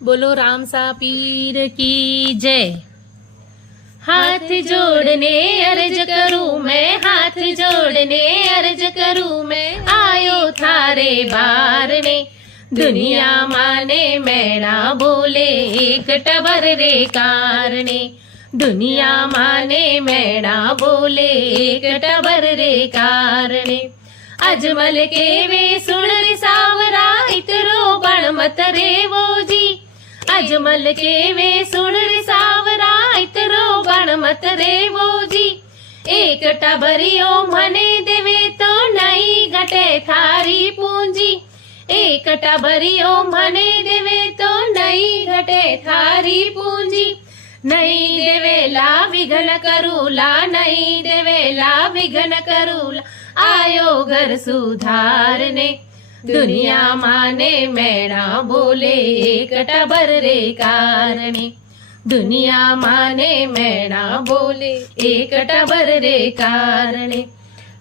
बोलो राम सा पीर की जय। हाथ जोड़ने अर्ज करूं मैं, हाथ जोड़ने अर्ज करूं मैं, आयो थारे बारने। दुनिया माने मैना बोले एक टबर रे कारणे। दुनिया माने मैना बोले एक टबर रे कारणे। अजमल के वे सुन रे सावरा इतरो बण मत रे वो जी। अजमल के वे सुन रे सावरा इतरो बण मत रे वो जी। एक टबरियो मने देवे तो नहीं घटे थारी पूंजी। एक टबरियो मने देवे तो नहीं घटे थारी पूंजी। नहीं देवेला विघ्न करूला, नहीं देवेला विघ्न करूला, आयो घर सुधारने। दुनिया माने मैना बोले एक टबर रे कारणे। दुनिया माने मैना बोले एक टबर रे कारणे।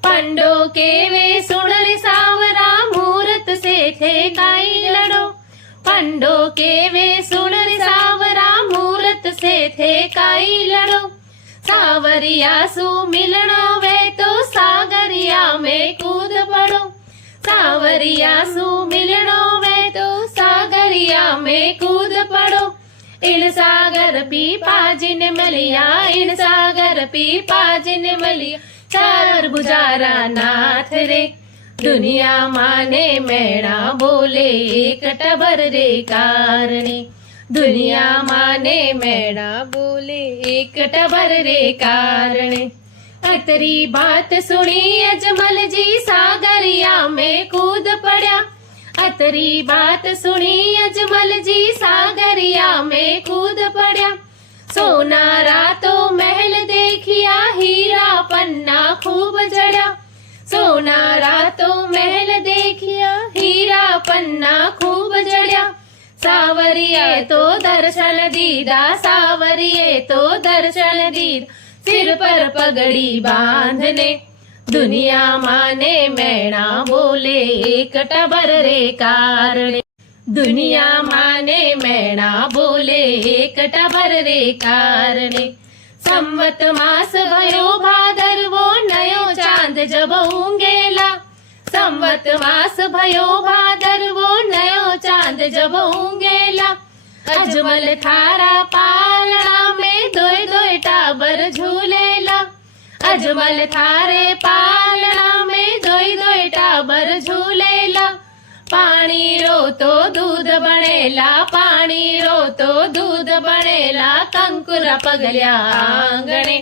पंडो के वे सुन रे सावरा मुहूर्त से थे काई लड़ो। पंडो के वे सुन रे सावरा मुहूर्त से थे काई लड़ो। सावरिया सु मिलना वे तो सागरिया में कूद पड़ो। सावरिया सु मिलनो वे तो सागरिया में कूद पड़ो। इन सागर पीपा जिन मलिया, इन सागर पीपा जिन मलिया, चार बुझारा नाथ रे। दुनिया माने मैना बोले एक टबर रे कारणे। दुनिया माने मैना बोले एक टबर रे कारणे। अतरी बात सुनी अजमल जी सागरिया में कूद पड़ा। अतरी बात सुनी अजमल जी सागरिया में कूद पड़ा। सोनारा तो महल देखिया, हीरा पन्ना खूब जड़ा। सोनारा तो महल देखिया, हीरा पन्ना खूब जड़ा। सावरिये तो दर्शन दीदा, सावरिये तो दर्शन दीदा, सिर पर पगड़ी बांधने। दुनिया माने मैना बोले एक टबर रे कारणे। दुनिया माने मैना बोले एक टबर रे कारणे। संवत मास भयो भादरवो, नयो चांद जब ऊंगेला। संवत मास भयो भादरवो, नयो चांद जब ऊंगेला। अजमल थारा पालना में दोय दोय टाबर झूलेला। अजमल थारे पालना में दोय दोय टाबर झूलेला। पानी रो तो दूध बनेला, पानी रो तो दूध बनेला, कंकुरा पगल्या आंगणे।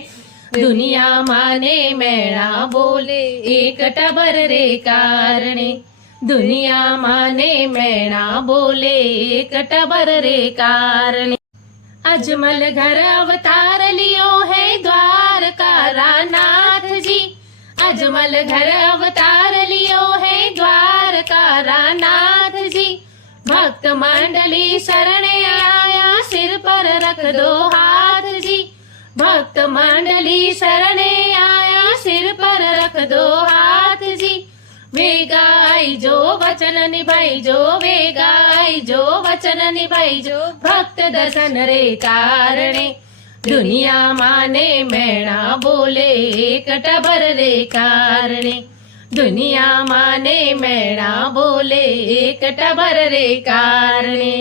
दुनिया माने मैना बोले एक टबर रे कारणे। दुनिया माने मैना बोले एक टबर रे कारणे। अजमल घर अवतार लियो है द्वारका नाथ जी। अजमल घर अवतार लियो है द्वारका नाथ जी। भक्त मंडली शरणे आया, सिर पर रख दो हाथ जी। भक्त मंडली शरणे आया, सिर पर रख दो हाथ जी। वेगा आई जो वचन निभाई जो, वेगा आई जो वचन निभाई जो, भक्त दर्शन रे कारणे। दुनिया माने मैना बोले एक टबर रे कारणे। दुनिया माने मैना बोले एक टबर रे कारणे।